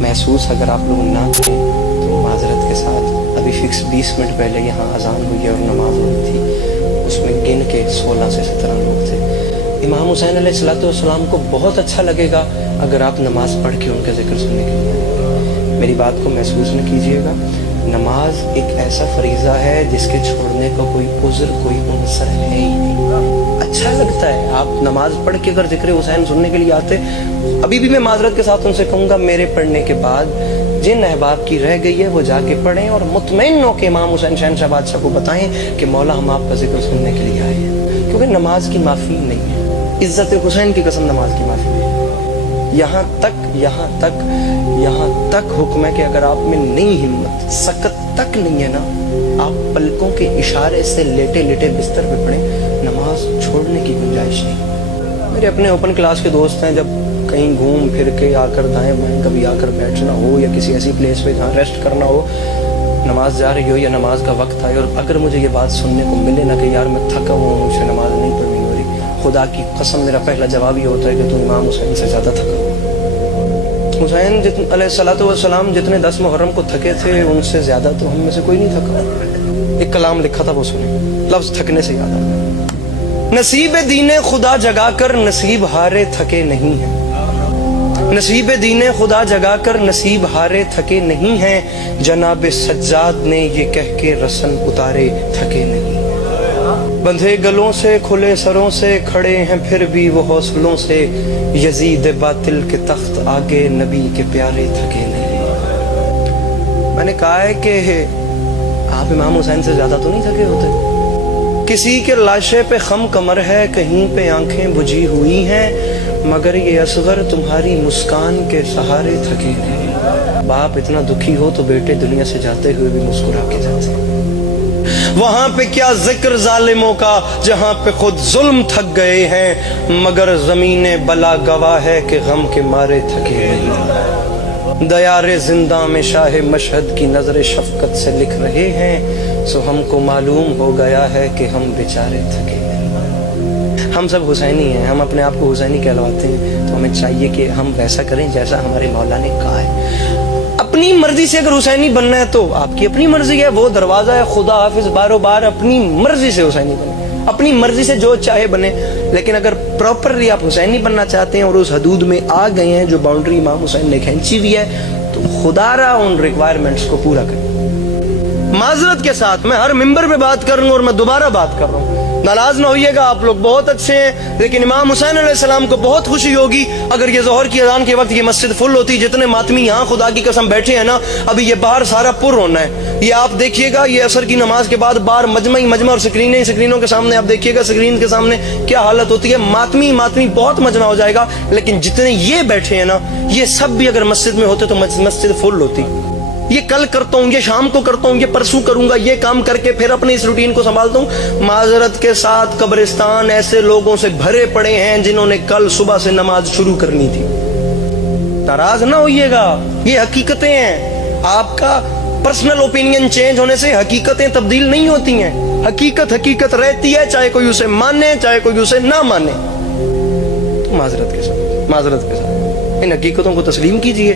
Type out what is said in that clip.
محسوس اگر آپ لوگ نہ کریں تو معذرت کے ساتھ ابھی فکس 20 منٹ پہلے یہاں اذان ہوئی ہے اور نماز ہو رہی تھی، اس میں گن کے 16 سے 17 لوگ تھے۔ امام حسین علیہ السلام کو بہت اچھا لگے گا اگر آپ نماز پڑھ کے ان کا ذکر سننے کے لیے آئیں۔ میری بات کو محسوس نہ کیجیے گا، نماز ایک ایسا فریضہ ہے جس کے چھوڑنے کا کوئی عذر، کوئی عنصر ہے ہی نہیں۔ اچھا لگتا ہے آپ نماز پڑھ کے اگر ذکر حسین سننے کے لیے آتے۔ ابھی بھی میں معذرت کے ساتھ ان سے کہوں گا، میرے پڑھنے کے بعد جن احباب کی رہ گئی ہے وہ جا کے پڑھیں اور مطمئن ہو کہ امام حسین شہنشاہ بادشاہ کو بتائیں کہ مولا ہم آپ کا ذکر سننے کے لیے آئے ہیں، کیونکہ نماز کی معافی نہیں ہے۔ عزت حسین کی قسم نماز کی معافی نہیں ہے۔ یہاں تک حکم ہے کہ اگر آپ میں نہیں ہمت، سکت تک نہیں ہے نا، آپ پلکوں کے اشارے سے لیٹے لیٹے بستر پہ پڑھیں، نماز چھوڑنے کی گنجائش نہیں۔ میرے اپنے اوپن کلاس کے دوست ہیں، جب کہیں گھوم پھر کے آ کر دائیں بائیں کبھی آ کر بیٹھنا ہو یا کسی ایسی پلیس پہ جہاں ریسٹ کرنا ہو، نماز جا رہی ہو یا نماز کا وقت آئے اور اگر مجھے یہ بات سننے کو ملے نا کہ یار میں تھکا ہوا ہوں، مجھے نماز نہیں پڑھنی ہو رہی، خدا کی قسم میرا پہلا جواب یہ ہوتا ہے کہ تو امام حسین سے زیادہ تھکا ہوا۔ حسین علیہ السلام جتنے 10 محرم کو تھکے تھے ان سے زیادہ تو ہم میں سے کوئی نہیں تھکا۔ ایک کلام لکھا تھا، وہ سنیں، لفظ تھکنے سے یاد آتا۔ نصیب دین خدا جگا کر نصیب ہارے تھکے نہیں ہیں، نصیب دین خدا جگا کر نصیب ہارے تھکے نہیں ہیں، جناب سجاد نے یہ کہہ کے رسن اتارے تھکے نہیں۔ بندھے گلوں سے کھلے سروں سے کھڑے ہیں پھر بھی وہ حوصلوں سے، یزید باطل کے تخت آگے نبی کے پیارے تھکے نہیں۔ میں نے کہا ہے کہ آپ امام حسین سے زیادہ تو نہیں تھکے ہوتے۔ کسی کے لاشے پہ خم کمر ہے، کہیں پہ آنکھیں بجھی ہوئی ہیں، مگر یہ اصغر تمہاری مسکان کے سہارے تھکے نہیں۔ باپ اتنا دکھی ہو تو بیٹے دنیا سے جاتے ہوئے بھی مسکرا کے جاتے ہیں۔ وہاں پہ کیا ذکر ظالموں کا جہاں پہ خود ظلم تھک گئے ہیں، مگر زمین بلا گواہ ہے کہ غم کے مارے تھکے نہیں۔ دیار زندہ میں شاہ مشہد کی نظر شفقت سے لکھ رہے ہیں، سو ہم کو معلوم ہو گیا ہے کہ ہم بیچارے تھکے نہیں۔ ہم سب حسینی ہیں، ہم اپنے آپ کو حسینی کہلواتے ہیں، تو ہمیں چاہیے کہ ہم ویسا کریں جیسا ہمارے مولا نے کہا ہے۔ اپنی مرضی سے اگر حسینی بننا ہے تو آپ کی اپنی مرضی ہے، وہ دروازہ ہے خدا حافظ، بارو بار اپنی مرضی سے حسینی بنے، اپنی مرضی سے جو چاہے بنے۔ لیکن اگر پراپرلی آپ حسینی بننا چاہتے ہیں اور اس حدود میں آ گئے ہیں جو باؤنڈری امام حسین نے کھینچی ہوئی ہے، تو خدا را ان ریکوائرمنٹس کو پورا کریں۔ معذرت کے ساتھ میں ہر ممبر پہ بات کر رہا ہوں اور میں دوبارہ بات کر رہا ہوں، ناراض نہ ہوئیے گا، آپ لوگ بہت اچھے ہیں، لیکن امام حسین علیہ السلام کو بہت خوشی ہوگی اگر یہ ظہر کی اذان کے وقت یہ مسجد فل ہوتی۔ جتنے ماتمی یہاں خدا کی قسم بیٹھے ہیں نا، ابھی یہ باہر سارا پر ہونا ہے۔ یہ آپ دیکھیے گا، یہ عصر کی نماز کے بعد باہر مجمع اور سکرینوں کے سامنے آپ دیکھیے گا، سکرین کے سامنے کیا حالت ہوتی ہے، ماتمی بہت مجمع ہو جائے گا۔ لیکن جتنے یہ بیٹھے ہیں نا، یہ سب بھی اگر مسجد میں ہوتے تو مسجد فل ہوتی۔ یہ کل کرتا ہوں، یہ شام کو کرتا ہوں، یہ پرسوں کروں گا، یہ کام کر کے پھر اپنے اس روٹین کو سنبھالتا ہوں۔ معذرت کے ساتھ قبرستان ایسے لوگوں سے بھرے پڑے ہیں جنہوں نے کل صبح سے نماز شروع کرنی تھی۔ ناراض نہ ہوئیے گا، یہ حقیقتیں ہیں۔ آپ کا پرسنل اوپینین چینج ہونے سے حقیقتیں تبدیل نہیں ہوتی ہیں۔ حقیقت رہتی ہے، چاہے کوئی اسے مانے چاہے کوئی اسے نہ مانے۔ معذرت کے ساتھ ان حقیقتوں کو تسلیم کیجیے۔